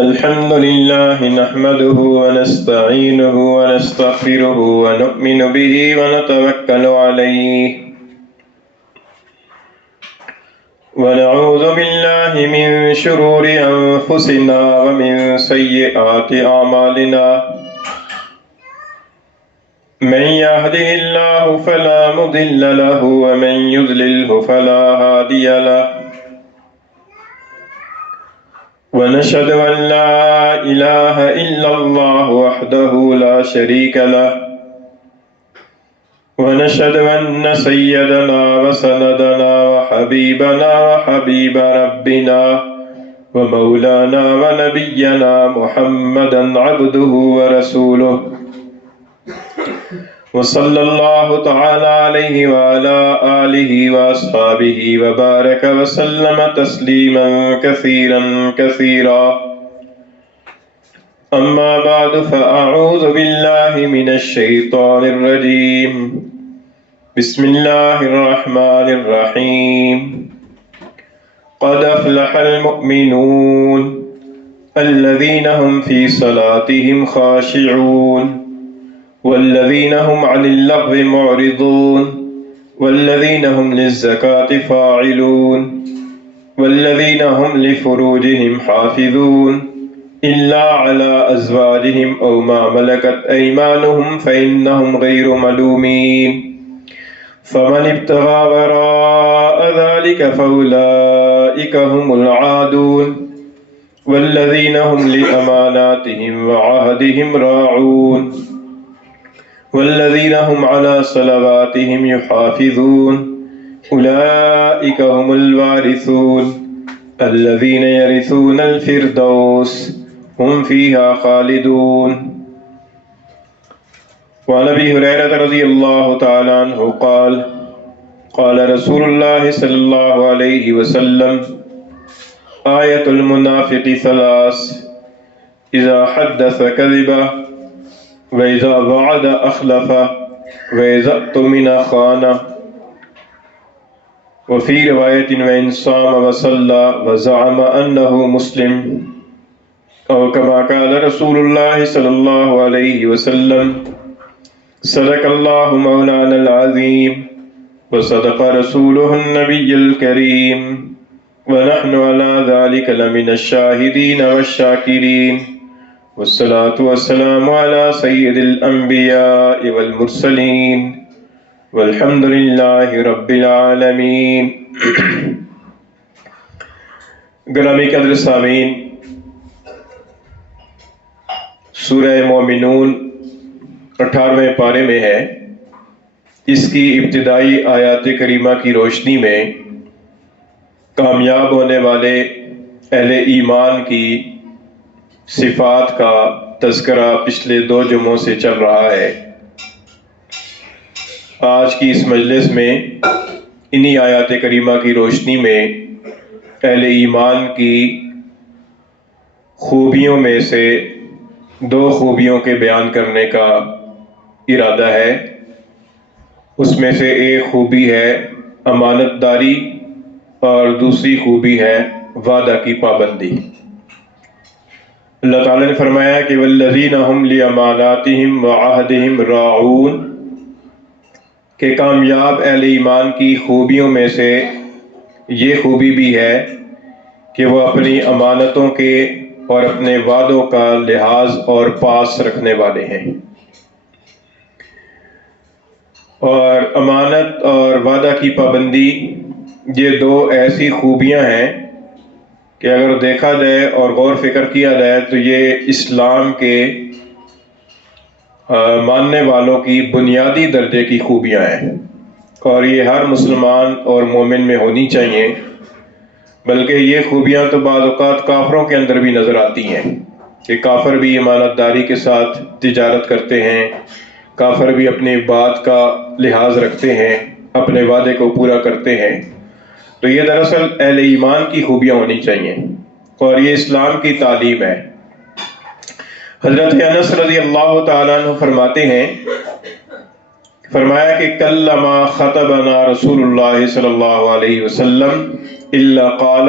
الحمد لله نحمده ونستعينه ونستغفره ونؤمن به ونتوكل عليه ونعوذ بالله من شرور أنفسنا ومن سيئات أعمالنا من يهده الله فلا مضل له ومن يضلله فلا هادي له ونشهد أن لا إله إلا الله وحده لا شريك له ونشهد أن سيدنا وسندنا وحبيبنا وحبيب ربنا ومولانا ونبينا محمدا عبده ورسوله وصلى الله تعالى عليه وعلى آله وأصحابه وبارك وسلم تسليما كثيرا كثيرا أما بعد فأعوذ بالله من الشيطان الرجيم بسم الله الرحمن الرحيم قد أفلح المؤمنون الذين هم في صلاتهم خاشعون والذين هم عن اللغو معرضون والذين هم للزكاة فاعلون والذين هم لفروجهم حافظون إلا على أزواجهم أو ما ملكت أيمانهم فإنهم غير ملومين فمن ابتغى وراء ذلك فأولئك هم العادون والذين هم لأماناتهم وعهدهم راعون والذين هم على صلواتهم يحافظون أولئك هم الوارثون الذين يرثون الفردوس هم فيها خالدون وعن أبي هريرة رضي الله تعالى عنه قال قال رسول الله صلى الله عليه وسلم آية المنافق ثلاث إذا حدث كذب وَإِذَا وَعَدَ أَخْلَفَ وَإِذَا اؤْتُمِنَ خَانَ وفي رواية وإن صام وصلى وزعم أنه مسلم أو كما قال رسول الله صلى الله عليه وسلم صدق الله مولانا العظيم وصدق رسوله النبي الكريم ونحن على ذلك لمن الشاهدين والشاكرين والصلاة والسلام على سيد الأنبياء والمرسلين والحمد لله رب العالمين گرامی قدر سامعین، سورہ مومنون 18ویں پارے میں ہے۔ اس کی ابتدائی آیات کریمہ کی روشنی میں کامیاب ہونے والے اہل ایمان کی صفات کا تذکرہ پچھلے 2 جمعوں سے چل رہا ہے۔ آج کی اس مجلس میں انہی آیات کریمہ کی روشنی میں اہل ایمان کی خوبیوں میں سے 2 خوبیوں کے بیان کرنے کا ارادہ ہے۔ اس میں سے ایک خوبی ہے امانت داری اور دوسری خوبی ہے وعدہ کی پابندی۔ اللہ تعالیٰ نے فرمایا کہ والذین هم لأماناتهم وعہدهم راعون، کہ کامیاب اہل ایمان کی خوبیوں میں سے یہ خوبی بھی ہے کہ وہ اپنی امانتوں کے اور اپنے وعدوں کا لحاظ اور پاس رکھنے والے ہیں۔ اور امانت اور وعدہ کی پابندی یہ 2 ایسی خوبیاں ہیں کہ اگر دیکھا جائے اور غور فکر کیا جائے تو یہ اسلام کے ماننے والوں کی بنیادی درجے کی خوبیاں ہیں، اور یہ ہر مسلمان اور مومن میں ہونی چاہیے۔ بلکہ یہ خوبیاں تو بعض اوقات کافروں کے اندر بھی نظر آتی ہیں کہ کافر بھی امانت داری کے ساتھ تجارت کرتے ہیں، کافر بھی اپنی بات کا لحاظ رکھتے ہیں، اپنے وعدے کو پورا کرتے ہیں۔ تو یہ دراصل اہل ایمان کی خوبیاں ہونی چاہیے، اور یہ اسلام کی تعلیم ہے۔ حضرت انس رضی اللہ تعالیٰ عنہ فرماتے ہیں، فرمایا کہ کلما خطبنا رسول اللہ صلی اللہ علیہ وسلم الا قال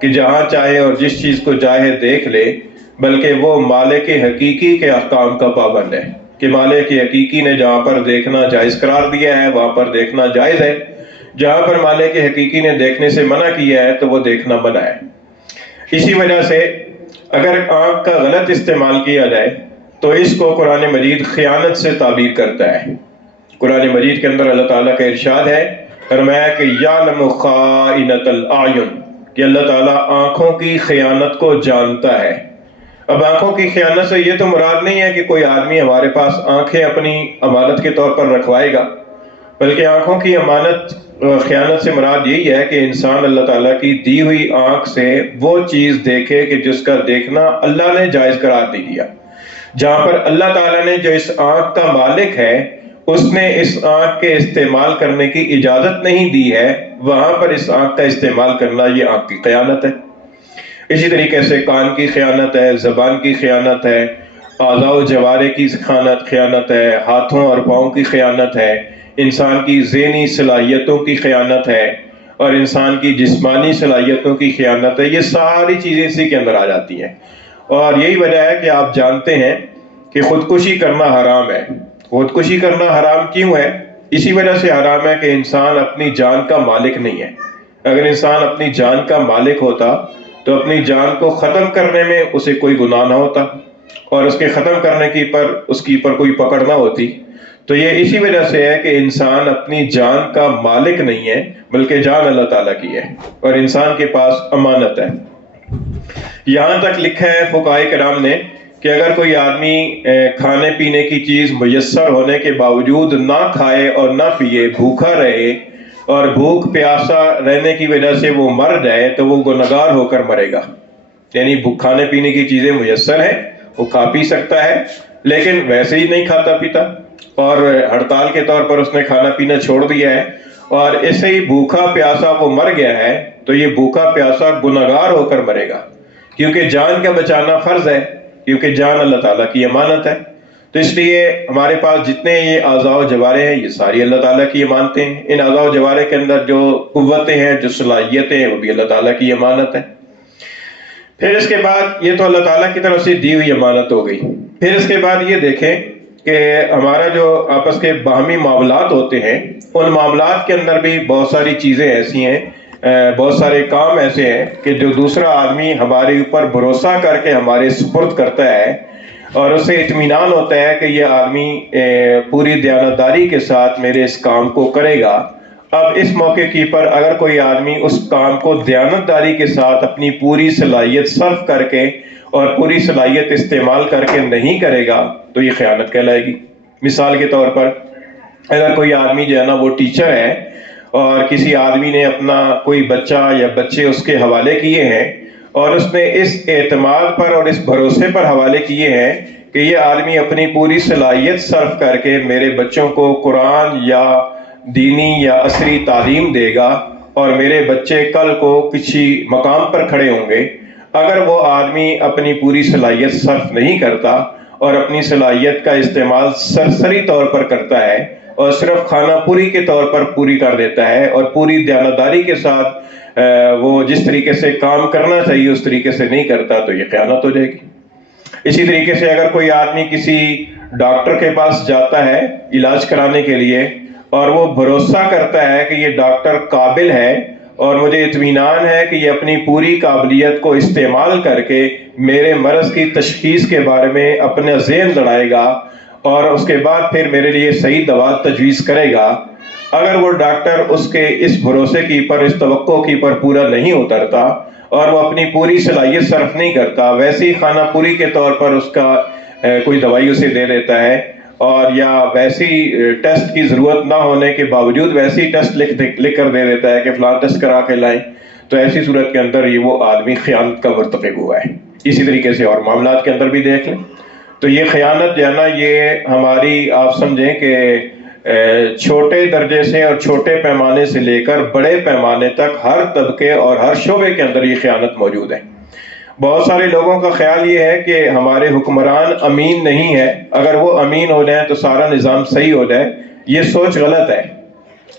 کہ جہاں چاہے اور جس چیز کو چاہے دیکھ لے، بلکہ وہ مالک حقیقی کے احکام کا پابند ہے کہ مالک حقیقی نے جہاں پر دیکھنا جائز قرار دیا ہے وہاں پر دیکھنا جائز ہے، جہاں پر مالک حقیقی نے دیکھنے سے منع کیا ہے تو وہ دیکھنا منع ہے۔ اسی وجہ سے اگر آنکھ کا غلط استعمال کیا جائے تو اس کو قرآن مجید خیانت سے تعبیر کرتا ہے۔ قرآن مجید کے اندر اللہ تعالیٰ کا ارشاد ہے، فرمایا کہ یعلم خائنۃ الاعین، کہ اللہ تعالیٰ آنکھوں کی خیانت کو جانتا ہے۔ اب آنکھوں کی خیانت سے یہ تو مراد نہیں ہے کہ کوئی آدمی ہمارے پاس آنکھیں اپنی امانت کے طور پر رکھوائے گا، بلکہ آنکھوں کی امانت خیانت سے مراد یہی ہے کہ انسان اللہ تعالیٰ کی دی ہوئی آنکھ سے وہ چیز دیکھے کہ جس کا دیکھنا اللہ نے جائز قرار نہیں دیا۔ جہاں پر اللہ تعالیٰ نے جو اس آنکھ کا مالک ہے اس نے اس آنکھ کے استعمال کرنے کی اجازت نہیں دی ہے، وہاں پر اس آنکھ کا استعمال کرنا یہ آنکھ کی خیانت ہے۔ اسی طریقے سے کان کی خیانت ہے، زبان کی خیانت ہے، اعضاء و جوارح کی خیانت ہے، ہاتھوں اور پاؤں کی خیانت ہے، انسان کی ذہنی صلاحیتوں کی خیانت ہے، اور انسان کی جسمانی صلاحیتوں کی خیانت ہے۔ یہ ساری چیزیں اسی کے اندر آ جاتی ہیں، اور یہی وجہ ہے کہ آپ جانتے ہیں کہ خودکشی کرنا حرام ہے۔ خودکشی کرنا حرام کیوں ہے؟ اسی وجہ سے حرام ہے کہ انسان اپنی جان کا مالک نہیں ہے۔ اگر انسان اپنی جان کا مالک ہوتا تو اپنی جان کو ختم کرنے میں اسے کوئی گناہ نہ ہوتا، اور اس کے ختم کرنے کی پر اس کی پر کوئی پکڑ نہ ہوتی۔ تو یہ اسی وجہ سے ہے کہ انسان اپنی جان کا مالک نہیں ہے، بلکہ جان اللہ تعالیٰ کی ہے، اور انسان کے پاس امانت ہے۔ یہاں تک لکھا ہے فقہائے کرام نے کہ اگر کوئی آدمی کھانے پینے کی چیز میسر ہونے کے باوجود نہ کھائے اور نہ پیے، بھوکا رہے، اور بھوک پیاسا رہنے کی وجہ سے وہ مر جائے تو وہ گنہگار ہو کر مرے گا۔ یعنی کھانے پینے کی چیزیں میسر ہیں، وہ کھا پی سکتا ہے، لیکن ویسے ہی نہیں کھاتا پیتا، اور ہڑتال کے طور پر اس نے کھانا پینا چھوڑ دیا ہے، اور ایسے ہی بھوکا پیاسا وہ مر گیا ہے، تو یہ بھوکا پیاسا گنہگار ہو کر مرے گا، کیونکہ جان کا بچانا فرض ہے، کیونکہ جان اللہ تعالیٰ کی امانت ہے۔ تو اس لیے ہمارے پاس جتنے یہ اعضاء و جوارح ہیں یہ ساری اللہ تعالیٰ کی امانتیں ہیں۔ ان اعضاء و جوارح کے اندر جو قوتیں ہیں، جو صلاحیتیں ہیں، وہ بھی اللہ تعالیٰ کی امانت ہے۔ پھر اس کے بعد یہ تو اللہ تعالیٰ کی طرف سے دی ہوئی امانت ہو گئی۔ پھر اس کے بعد یہ دیکھیں کہ ہمارا جو آپس کے باہمی معاملات ہوتے ہیں، ان معاملات کے اندر بھی بہت ساری چیزیں ایسی ہیں، بہت سارے کام ایسے ہیں کہ جو دوسرا آدمی ہمارے اوپر بھروسہ کر کے ہمارے سپرد کرتا ہے، اور اسے اطمینان ہوتا ہے کہ یہ آدمی پوری دیانتداری کے ساتھ میرے اس کام کو کرے گا۔ اب اس موقع کی پر اگر کوئی آدمی اس کام کو دیانتداری کے ساتھ اپنی پوری صلاحیت صرف کر کے اور پوری صلاحیت استعمال کر کے نہیں کرے گا تو یہ خیانت کہلائے گی۔ مثال کے طور پر اگر کوئی آدمی جو ہے نا وہ ٹیچر ہے، اور کسی آدمی نے اپنا کوئی بچہ یا بچے اس کے حوالے کیے ہیں، اور اس نے اس اعتماد پر اور اس بھروسے پر حوالے کیے ہیں کہ یہ آدمی اپنی پوری صلاحیت صرف کر کے میرے بچوں کو قرآن یا دینی یا عصری تعلیم دے گا، اور میرے بچے کل کو کسی مقام پر کھڑے ہوں گے۔ اگر وہ آدمی اپنی پوری صلاحیت صرف نہیں کرتا اور اپنی صلاحیت کا استعمال سرسری طور پر کرتا ہے، اور صرف کھانا پوری کے طور پر پوری کر دیتا ہے، اور پوری دیانتداری کے ساتھ وہ جس طریقے سے کام کرنا چاہیے اس طریقے سے نہیں کرتا، تو یہ خیانت ہو جائے گی۔ اسی طریقے سے اگر کوئی آدمی کسی ڈاکٹر کے پاس جاتا ہے علاج کرانے کے لیے، اور وہ بھروسہ کرتا ہے کہ یہ ڈاکٹر قابل ہے، اور مجھے اطمینان ہے کہ یہ اپنی پوری قابلیت کو استعمال کر کے میرے مرض کی تشخیص کے بارے میں اپنا ذہن لڑائے گا، اور اس کے بعد پھر میرے لیے صحیح دوا تجویز کرے گا، اگر وہ ڈاکٹر اس کے اس بھروسے کی پر، اس توقع کی پر پورا نہیں اترتا، اور وہ اپنی پوری صلاحیت صرف نہیں کرتا، ویسی خانہ پوری کے طور پر اس کا کوئی دوائی اسے دے دیتا ہے، اور یا ویسی ٹیسٹ کی ضرورت نہ ہونے کے باوجود ویسی ٹیسٹ لکھ کر دے دیتا ہے کہ فلاں ٹیسٹ کرا کے لائیں، تو ایسی صورت کے اندر یہ وہ آدمی خیانت کا مرتکب ہوا ہے۔ اسی طریقے سے اور معاملات کے اندر بھی دیکھ لیں تو یہ خیانت جو ہے نا، یہ ہماری آپ سمجھیں کہ چھوٹے درجے سے اور چھوٹے پیمانے سے لے کر بڑے پیمانے تک ہر طبقے اور ہر شعبے کے اندر یہ خیانت موجود ہے۔ بہت سارے لوگوں کا خیال یہ ہے کہ ہمارے حکمران امین نہیں ہے، اگر وہ امین ہو جائیں تو سارا نظام صحیح ہو جائے۔ یہ سوچ غلط ہے۔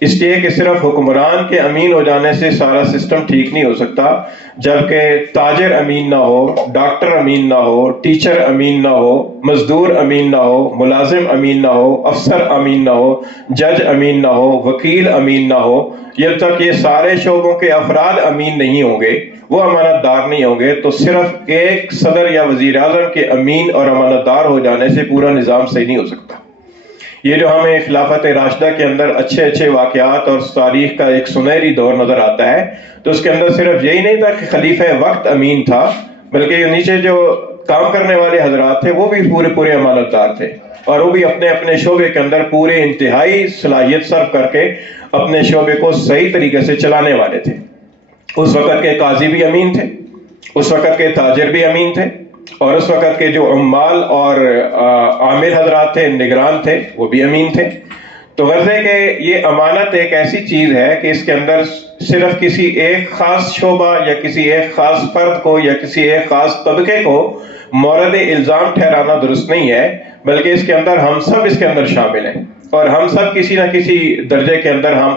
اس لیے کہ صرف حکمران کے امین ہو جانے سے سارا سسٹم ٹھیک نہیں ہو سکتا، جبکہ تاجر امین نہ ہو، ڈاکٹر امین نہ ہو، ٹیچر امین نہ ہو، مزدور امین نہ ہو، ملازم امین نہ ہو، افسر امین نہ ہو، جج امین نہ ہو، وکیل امین نہ ہو، جب تک یہ سارے شعبوں کے افراد امین نہیں ہوں گے، وہ امانت دار نہیں ہوں گے، تو صرف ایک صدر یا وزیر اعظم کے امین اور امانت دار ہو جانے سے پورا نظام صحیح نہیں ہو سکتا۔ یہ جو ہمیں خلافت راشدہ کے اندر اچھے اچھے واقعات اور تاریخ کا ایک سنہری دور نظر آتا ہے، تو اس کے اندر صرف یہی نہیں تھا کہ خلیفہ وقت امین تھا، بلکہ یہ نیچے جو کام کرنے والے حضرات تھے وہ بھی پورے امانت دار تھے، اور وہ بھی اپنے اپنے شعبے کے اندر پورے انتہائی صلاحیت صرف کر کے اپنے شعبے کو صحیح طریقے سے چلانے والے تھے۔ اس وقت کے قاضی بھی امین تھے، اس وقت کے تاجر بھی امین تھے، اور اس وقت کے جو عمال اور عامل حضرات تھے، نگران تھے، وہ بھی امین تھے۔ تو غرض ہے کہ یہ امانت ایک ایسی چیز ہے کہ اس کے اندر صرف کسی ایک خاص شعبہ یا کسی ایک خاص فرد کو یا کسی ایک خاص طبقے کو مورد الزام ٹھہرانا درست نہیں ہے، بلکہ اس کے اندر ہم سب اس کے اندر شامل ہیں، اور ہم سب کسی نہ کسی درجے کے اندر ہم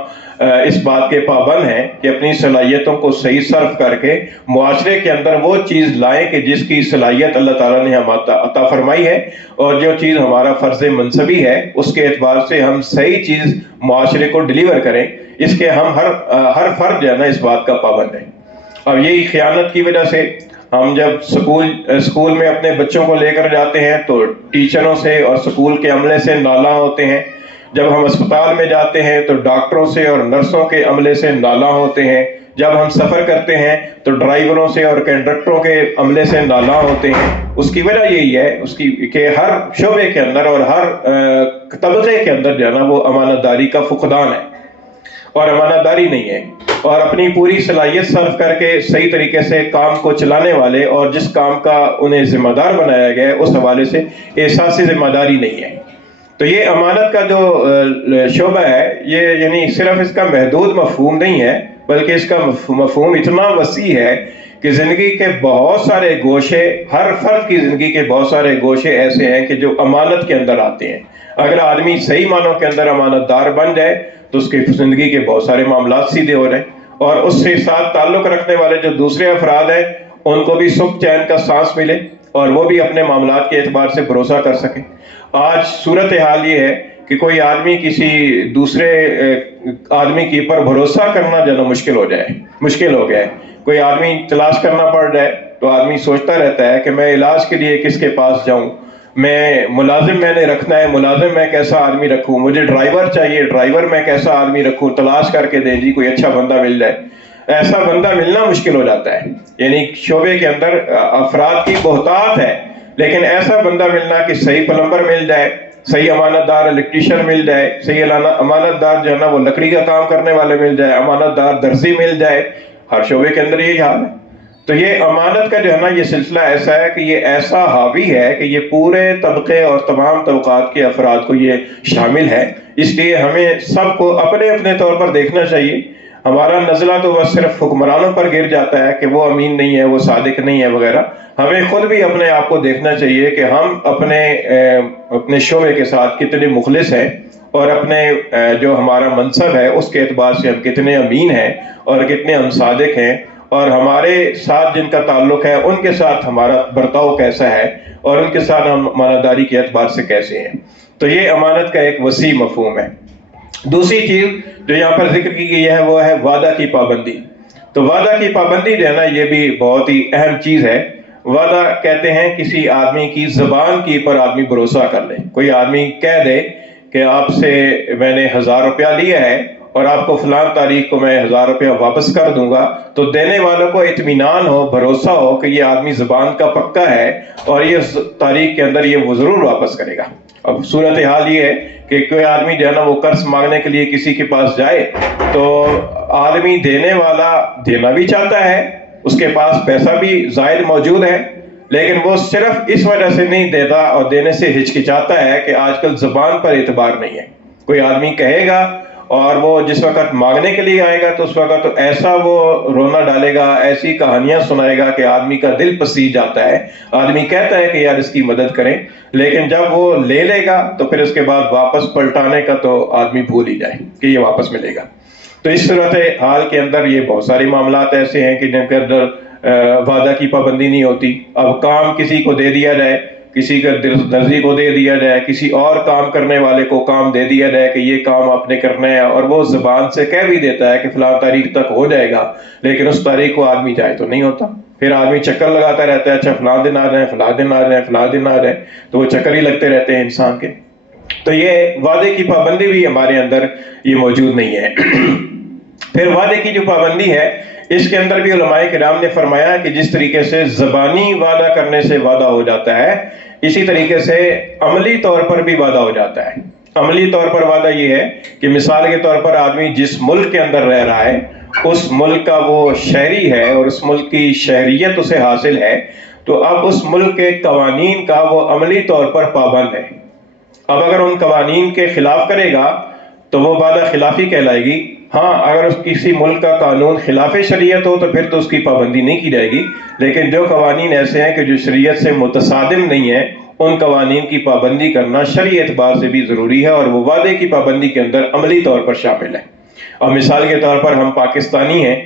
اس بات کے پابند ہیں کہ اپنی صلاحیتوں کو صحیح صرف کر کے معاشرے کے اندر وہ چیز لائیں کہ جس کی صلاحیت اللہ تعالیٰ نے ہمیں عطا فرمائی ہے، اور جو چیز ہمارا فرض منصبی ہے اس کے اعتبار سے ہم صحیح چیز معاشرے کو ڈیلیور کریں۔ اس کے ہم ہر فرد جو ہے نا اس بات کا پابند ہے۔ اب یہی خیانت کی وجہ سے ہم جب اسکول میں اپنے بچوں کو لے کر جاتے ہیں تو ٹیچروں سے اور اسکول کے عملے سے نالاں ہوتے ہیں، جب ہم اسپتال میں جاتے ہیں تو ڈاکٹروں سے اور نرسوں کے عملے سے نالاں ہوتے ہیں، جب ہم سفر کرتے ہیں تو ڈرائیوروں سے اور کنڈکٹروں کے عملے سے نالاں ہوتے ہیں۔ اس کی وجہ یہی ہے اس کی کہ ہر شعبے کے اندر اور ہر طبقے کے اندر جو ہے نا وہ امانت داری کا فقدان ہے، اور امانت داری نہیں ہے، اور اپنی پوری صلاحیت صرف کر کے صحیح طریقے سے کام کو چلانے والے اور جس کام کا انہیں ذمہ دار بنایا گیا ہے اس حوالے سے احساس ذمہ داری نہیں ہے۔ تو یہ امانت کا جو شعبہ ہے یہ یعنی صرف اس کا محدود مفہوم نہیں ہے، بلکہ اس کا مفہوم اتنا وسیع ہے کہ زندگی کے بہت سارے گوشے، ہر فرد کی زندگی کے بہت سارے گوشے ایسے ہیں کہ جو امانت کے اندر آتے ہیں۔ اگر آدمی صحیح معنوں کے اندر امانت دار بن جائے تو اس کی زندگی کے بہت سارے معاملات سیدھے ہو رہے ہیں، اور اس سے ساتھ تعلق رکھنے والے جو دوسرے افراد ہیں ان کو بھی سکھ چین کا سانس ملے اور وہ بھی اپنے معاملات کے اعتبار سے بھروسہ کر سکیں۔ آج صورتحال یہ ہے کہ کوئی آدمی کسی دوسرے آدمی کے اوپر بھروسہ کرنا جو ہے مشکل ہو گیا ہے۔ کوئی آدمی تلاش کرنا پڑ جائے تو آدمی سوچتا رہتا ہے کہ میں علاج کے لیے کس کے پاس جاؤں، ملازم میں نے رکھنا ہے، ملازم میں کیسا آدمی رکھوں، مجھے ڈرائیور چاہیے، ڈرائیور میں کیسا آدمی رکھوں، تلاش کر کے دیں جی کوئی اچھا بندہ مل جائے۔ ایسا بندہ ملنا مشکل ہو جاتا ہے، یعنی شعبے کے اندر افراد کی بہتات ہے، لیکن ایسا بندہ ملنا کہ صحیح پلمبر مل جائے، صحیح امانت دار الیکٹریشین مل جائے، صحیح امانت دار جو ہے نا وہ لکڑی کا کام کرنے والے مل جائے، امانت دار درزی مل جائے، ہر شعبے کے اندر یہی حال ہے۔ تو یہ امانت کا جو ہے نا یہ سلسلہ ایسا ہے کہ یہ ایسا حاوی ہے کہ یہ پورے طبقے اور تمام طبقات کے افراد کو یہ شامل ہے۔ اس لیے ہمیں سب کو اپنے اپنے طور پر دیکھنا چاہیے۔ ہمارا نزلہ تو بس صرف حکمرانوں پر گر جاتا ہے کہ وہ امین نہیں ہے، وہ صادق نہیں ہے وغیرہ۔ ہمیں خود بھی اپنے آپ کو دیکھنا چاہیے کہ ہم اپنے شعبے کے ساتھ کتنے مخلص ہیں، اور اپنے جو ہمارا منصب ہے اس کے اعتبار سے ہم کتنے امین ہیں اور کتنے ہم صادق ہیں، اور ہمارے ساتھ جن کا تعلق ہے ان کے ساتھ ہمارا برتاؤ کیسا ہے، اور ان کے ساتھ ہم امانتداری کے اعتبار سے کیسے ہیں۔ تو یہ امانت کا ایک وسیع مفہوم ہے۔ دوسری چیز جو یہاں پر ذکر کی گئی ہے وہ ہے وعدہ کی پابندی۔ تو وعدہ کی پابندی جو ہے نا یہ بھی بہت ہی اہم چیز ہے۔ وعدہ کہتے ہیں کسی آدمی کی زبان کی پر آدمی بھروسہ کر لے۔ کوئی آدمی کہہ دے کہ آپ سے میں نے 1000 روپیہ لیا ہے اور آپ کو فلاں تاریخ کو میں 1000 روپیہ واپس کر دوں گا، تو دینے والوں کو اطمینان ہو، بھروسہ ہو کہ یہ آدمی زبان کا پکا ہے اور یہ تاریخ کے اندر یہ وہ ضرور واپس کرے گا۔ اب صورتحال یہ ہے کہ کوئی آدمی جو ہے نا وہ قرض مانگنے کے لیے کسی کے پاس جائے تو آدمی دینے والا دینا بھی چاہتا ہے، اس کے پاس پیسہ بھی زائد موجود ہے، لیکن وہ صرف اس وجہ سے نہیں دیتا اور دینے سے ہچکچاتا ہے کہ آج کل زبان پر اعتبار نہیں ہے۔ کوئی آدمی کہے گا اور وہ جس وقت مانگنے کے لیے آئے گا تو اس وقت تو ایسا وہ رونا ڈالے گا، ایسی کہانیاں سنائے گا کہ آدمی کا دل پسیج جاتا ہے، آدمی کہتا ہے کہ یار اس کی مدد کریں، لیکن جب وہ لے لے گا تو پھر اس کے بعد واپس پلٹانے کا تو آدمی بھول ہی جائے کہ یہ واپس ملے گا۔ تو اس صورت حال کے اندر یہ بہت سارے معاملات ایسے ہیں کہ جن کے اندر وعدہ کی پابندی نہیں ہوتی۔ اب کام کسی کو دے دیا جائے، کسی کا درزی کو دے دیا جائے، کسی اور کام کرنے والے کو کام دے دیا جائے کہ یہ کام آپ نے کرنا ہے، اور وہ زبان سے کہہ بھی دیتا ہے کہ فلاں تاریخ تک ہو جائے گا، لیکن اس تاریخ کو آدمی جائے تو نہیں ہوتا۔ پھر آدمی چکر لگاتا رہتا ہے، اچھا فلاں دن آ جائیں، فلاں دن آ جائیں، فلاں دن آ جائیں، تو وہ چکر ہی لگتے رہتے ہیں انسان کے۔ تو یہ وعدے کی پابندی بھی ہمارے اندر یہ موجود نہیں ہے۔ پھر وعدے کی جو پابندی ہے اس کے اندر بھی علماء کرام نے فرمایا کہ جس طریقے سے زبانی وعدہ کرنے سے وعدہ ہو جاتا ہے، اسی طریقے سے عملی طور پر بھی وعدہ ہو جاتا ہے۔ عملی طور پر وعدہ یہ ہے کہ مثال کے طور پر آدمی جس ملک کے اندر رہ رہا ہے اس ملک کا وہ شہری ہے اور اس ملک کی شہریت اسے حاصل ہے، تو اب اس ملک کے قوانین کا وہ عملی طور پر پابند ہے۔ اب اگر ان قوانین کے خلاف کرے گا تو وہ وعدہ خلافی کہلائے گی۔ ہاں، اگر اس کسی ملک کا قانون خلاف شریعت ہو تو پھر تو اس کی پابندی نہیں کی جائے گی، لیکن جو قوانین ایسے ہیں کہ جو شریعت سے متصادم نہیں ہیں ان قوانین کی پابندی کرنا شرعی اعتبار سے بھی ضروری ہے، اور وہ وعدے کی پابندی کے اندر عملی طور پر شامل ہے۔ اور مثال کے طور پر ہم پاکستانی ہیں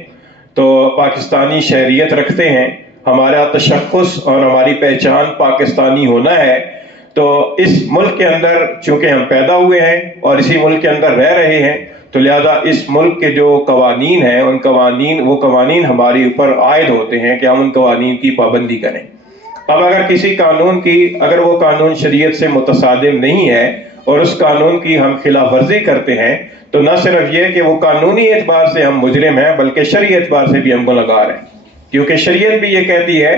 تو پاکستانی شہریت رکھتے ہیں، ہمارا تشخص اور ہماری پہچان پاکستانی ہونا ہے، تو اس ملک کے اندر چونکہ ہم پیدا ہوئے ہیں اور اسی ملک کے اندر رہ رہے ہیں، تو لہذا اس ملک کے جو قوانین ہیں وہ قوانین ہمارے اوپر عائد ہوتے ہیں کہ ہم ان قوانین کی پابندی کریں۔ اب اگر کسی قانون کی اگر وہ قانون شریعت سے متصادم نہیں ہے اور اس قانون کی ہم خلاف ورزی کرتے ہیں تو نہ صرف یہ کہ وہ قانونی اعتبار سے ہم مجرم ہیں بلکہ شرعی اعتبار سے بھی ہم گنہگار ہیں، کیونکہ شریعت بھی یہ کہتی ہے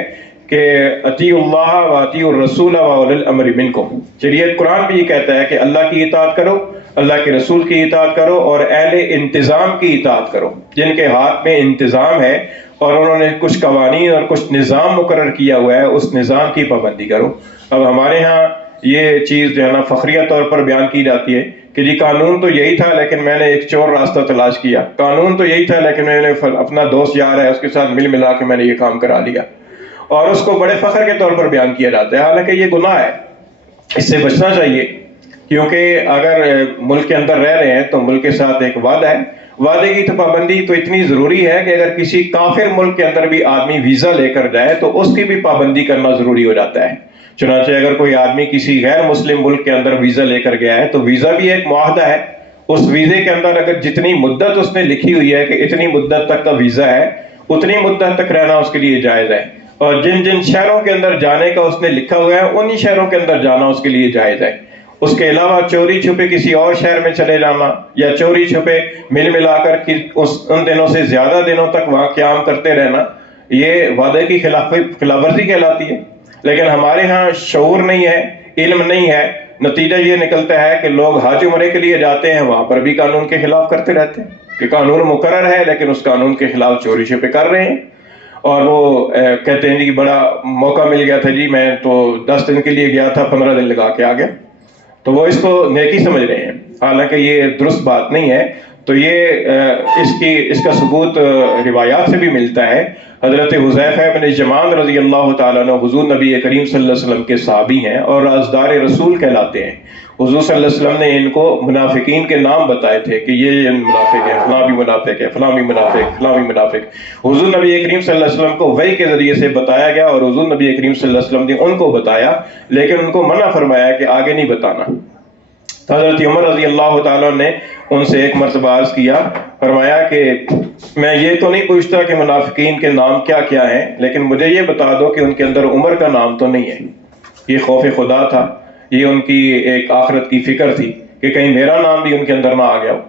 کہ اطیعوا اللہ و اطیعوا الرسول و اولی الامر منکم۔ شریعت قرآن بھی یہ کہتا ہے کہ اللہ کی اطاعت کرو، اللہ کے رسول کی اطاعت کرو اور اہل انتظام کی اطاعت کرو، جن کے ہاتھ میں انتظام ہے اور انہوں نے کچھ قوانین اور کچھ نظام مقرر کیا ہوا ہے، اس نظام کی پابندی کرو۔ اب ہمارے ہاں یہ چیز جو ہے نا فخریہ طور پر بیان کی جاتی ہے کہ جی قانون تو یہی تھا لیکن میں نے ایک چور راستہ تلاش کیا، قانون تو یہی تھا لیکن میں نے اپنا دوست یار ہے اس کے ساتھ مل ملا کے میں نے یہ کام کرا لیا، اور اس کو بڑے فخر کے طور پر بیان کیا جاتا ہے، حالانکہ یہ گناہ ہے، اس سے بچنا چاہیے، کیونکہ اگر ملک کے اندر رہ رہے ہیں تو ملک کے ساتھ ایک وعدہ ہے، وعدے کی تو پابندی تو اتنی ضروری ہے کہ اگر کسی کافر ملک کے اندر بھی آدمی ویزا لے کر جائے تو اس کی بھی پابندی کرنا ضروری ہو جاتا ہے۔ چنانچہ اگر کوئی آدمی کسی غیر مسلم ملک کے اندر ویزا لے کر گیا ہے تو ویزا بھی ایک معاہدہ ہے، اس ویزے کے اندر اگر جتنی مدت اس نے لکھی ہوئی ہے کہ اتنی مدت تک کا ویزا ہے اتنی مدت تک رہنا اس کے لیے جائز ہے، اور جن جن شہروں کے اندر جانے کا اس نے لکھا ہوا ہے انہی شہروں کے اندر جانا اس کے لیے جائز ہے۔ اس کے علاوہ چوری چھپے کسی اور شہر میں چلے جانا یا چوری چھپے مل ملا کر ان دنوں سے زیادہ دنوں تک وہاں قیام کرتے رہنا، یہ وعدے کی خلاف ورزی کہلاتی ہے۔ لیکن ہمارے ہاں شعور نہیں ہے، علم نہیں ہے، نتیجہ یہ نکلتا ہے کہ لوگ حج عمرے کے لیے جاتے ہیں، وہاں پر بھی قانون کے خلاف کرتے رہتے ہیں کہ قانون مقرر ہے لیکن اس قانون کے خلاف چوری چھپے کر رہے ہیں، اور وہ کہتے ہیں کہ بڑا موقع مل گیا تھا جی، میں تو 10 دن کے لیے گیا تھا 15 دن لگا کے آ گیا، تو وہ اس کو نیکی سمجھ رہے ہیں، حالانکہ یہ درست بات نہیں ہے۔ تو یہ اس کا ثبوت روایات سے بھی ملتا ہے۔ حضرت حذیفہ بن یمان رضی اللہ تعالیٰ عنہ حضور نبی کریم صلی اللہ علیہ وسلم کے صحابی ہیں اور رازدار رسول کہلاتے ہیں۔ حضور صلی اللہ علیہ وسلم نے ان کو منافقین کے نام بتائے تھے کہ یہ منافق ہے، فلاں بھی منافق ہے، فلاں بھی منافق، فلاں بھی منافق۔ حضور نبی کریم صلی اللہ علیہ وسلم کو وحی کے ذریعے سے بتایا گیا اور حضور نبی کریم صلی اللہ علیہ وسلم نے ان کو بتایا، لیکن ان کو منع فرمایا کہ آگے نہیں بتانا۔ حضرت عمر رضی اللہ تعالیٰ نے ان سے ایک مرتبہ عرض کیا، فرمایا کہ میں یہ تو نہیں پوچھتا کہ منافقین کے نام کیا کیا ہیں، لیکن مجھے یہ بتا دو کہ ان کے اندر عمر کا نام تو نہیں ہے۔ یہ خوف خدا تھا، یہ ان کی ایک آخرت کی فکر تھی کہ کہیں میرا نام بھی ان کے اندر نہ آ گیا ہو۔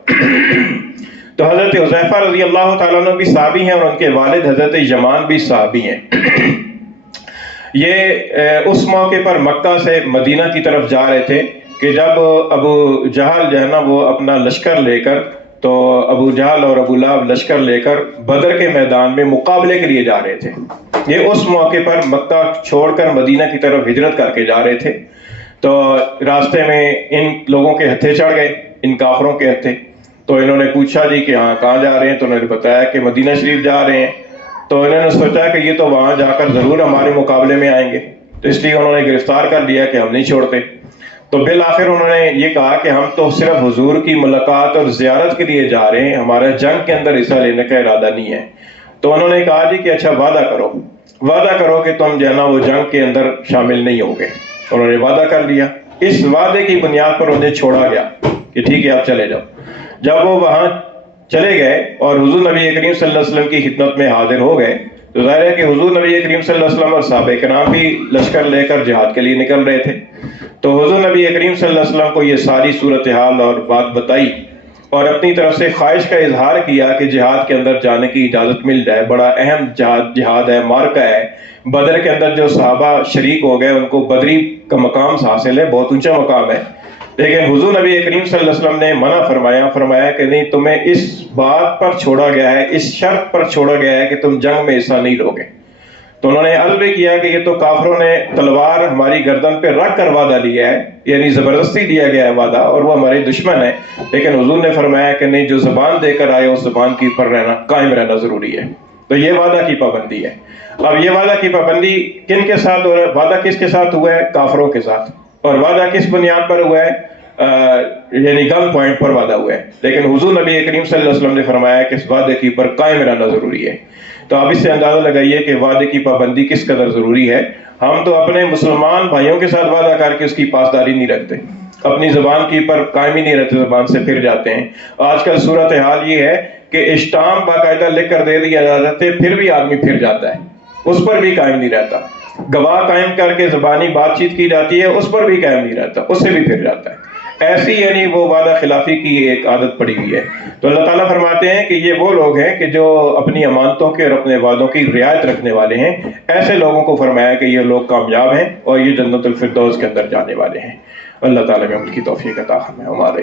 تو حضرت حذیفہ رضی اللہ تعالیٰ عنہ بھی صحابی ہیں اور ان کے والد حضرت یمان بھی صحابی ہیں۔ یہ اس موقع پر مکہ سے مدینہ کی طرف جا رہے تھے کہ جب ابو جہل جو ہے نا وہ اپنا لشکر لے کر، تو ابو جہل اور ابو لہب لشکر لے کر بدر کے میدان میں مقابلے کے لیے جا رہے تھے۔ یہ اس موقع پر مکہ چھوڑ کر مدینہ کی طرف ہجرت کر کے جا رہے تھے، تو راستے میں ان لوگوں کے ہتھے چڑھ گئے، ان کافروں کے ہتھے، تو انہوں نے پوچھا جی کہ ہاں کہاں جا رہے ہیں؟ تو انہوں نے بتایا کہ مدینہ شریف جا رہے ہیں۔ تو انہوں نے سوچا کہ یہ تو وہاں جا کر ضرور ہمارے مقابلے میں آئیں گے، تو اس لیے انہوں نے گرفتار کر لیا کہ ہم نہیں چھوڑتے۔ تو بالآخر انہوں نے یہ کہا کہ ہم تو صرف حضور کی ملاقات اور زیارت کے لیے جا رہے ہیں، ہمارا جنگ کے اندر حصہ لینے کا ارادہ نہیں ہے۔ تو انہوں نے کہا جی کہ اچھا وعدہ کرو کہ تم جو ہے نا وہ جنگ کے اندر شامل نہیں ہوگے۔ انہوں نے وعدہ کر لیا۔ اس وعدے کی بنیاد پر انہیں چھوڑا گیا کہ ٹھیک ہے آپ چلے جاؤ۔ جب وہ وہاں چلے گئے اور حضور نبی کریم صلی اللہ علیہ وسلم کی خدمت میں حاضر ہو گئے، تو ظاہر ہے کہ حضور نبی کریم صلی اللہ علیہ وسلم اور صحابہ کرام بھی لشکر لے کر جہاد کے لیے نکل رہے تھے۔ تو حضور نبی کریم صلی اللہ علیہ وسلم کو یہ ساری صورتحال اور بات بتائی اور اپنی طرف سے خواہش کا اظہار کیا کہ جہاد کے اندر جانے کی اجازت مل جائے۔ بڑا اہم جہاد ہے، معرکہ ہے۔ بدر کے اندر جو صحابہ شریک ہو گئے ان کو بدری کا مقام حاصل ہے، بہت اونچا مقام ہے۔ لیکن حضور نبی کریم صلی اللہ علیہ وسلم نے منع فرمایا کہ نہیں، تمہیں اس بات پر چھوڑا گیا ہے، اس شرط پر چھوڑا گیا ہے کہ تم جنگ میں حصہ نہیں لو گے۔ تو انہوں نے عرض کیا کہ یہ تو کافروں نے تلوار ہماری گردن پہ رکھ کر وعدہ لیا ہے، یعنی زبردستی دیا گیا ہے وعدہ، اور وہ ہمارے دشمن ہیں۔ لیکن حضور نے فرمایا کہ نہیں، جو زبان دے کر آئے اس زبان کی پر قائم رہنا ضروری ہے۔ تو یہ وعدہ کی پابندی ہے۔ اب یہ وعدہ کی پابندی کن کے ساتھ ہو رہا ہے؟ وعدہ کس کے ساتھ ہوا ہے؟ کافروں کے ساتھ۔ اور وعدہ کس بنیاد پر ہوا ہے؟ یعنی گن پوائنٹ پر وعدہ ہوا ہے۔ لیکن حضور نبی کریم صلی اللہ علیہ وسلم نے فرمایا کہ اس وعدے کی پر قائم رہنا ضروری ہے۔ تو آپ اس سے اندازہ لگائیے کہ وعدے کی پابندی کس قدر ضروری ہے۔ ہم تو اپنے مسلمان بھائیوں کے ساتھ وعدہ کر کے اس کی پاسداری نہیں رکھتے، اپنی زبان کی پر قائم ہی نہیں رہتے، زبان سے پھر جاتے ہیں۔ آج کل صورتحال یہ ہے کہ اسٹامپ باقاعدہ لکھ کر دے دیا جاتا ہے، پھر بھی آدمی پھر جاتا ہے، اس پر بھی قائم نہیں رہتا۔ گواہ قائم کر کے زبانی بات چیت کی جاتی ہے، اس پر بھی قائم نہیں رہتا، اس سے بھی پھر جاتا ہے۔ ایسی یعنی وہ وعدہ خلافی کی ایک عادت پڑی ہوئی ہے۔ تو اللہ تعالیٰ فرماتے ہیں کہ یہ وہ لوگ ہیں کہ جو اپنی امانتوں کے اور اپنے وعدوں کی رعایت رکھنے والے ہیں۔ ایسے لوگوں کو فرمایا کہ یہ لوگ کامیاب ہیں اور یہ جنت الفردوس کے اندر جانے والے ہیں۔ اللہ تعالیٰ میں عمل کی توفیق عطا فرمائے۔ ہمارے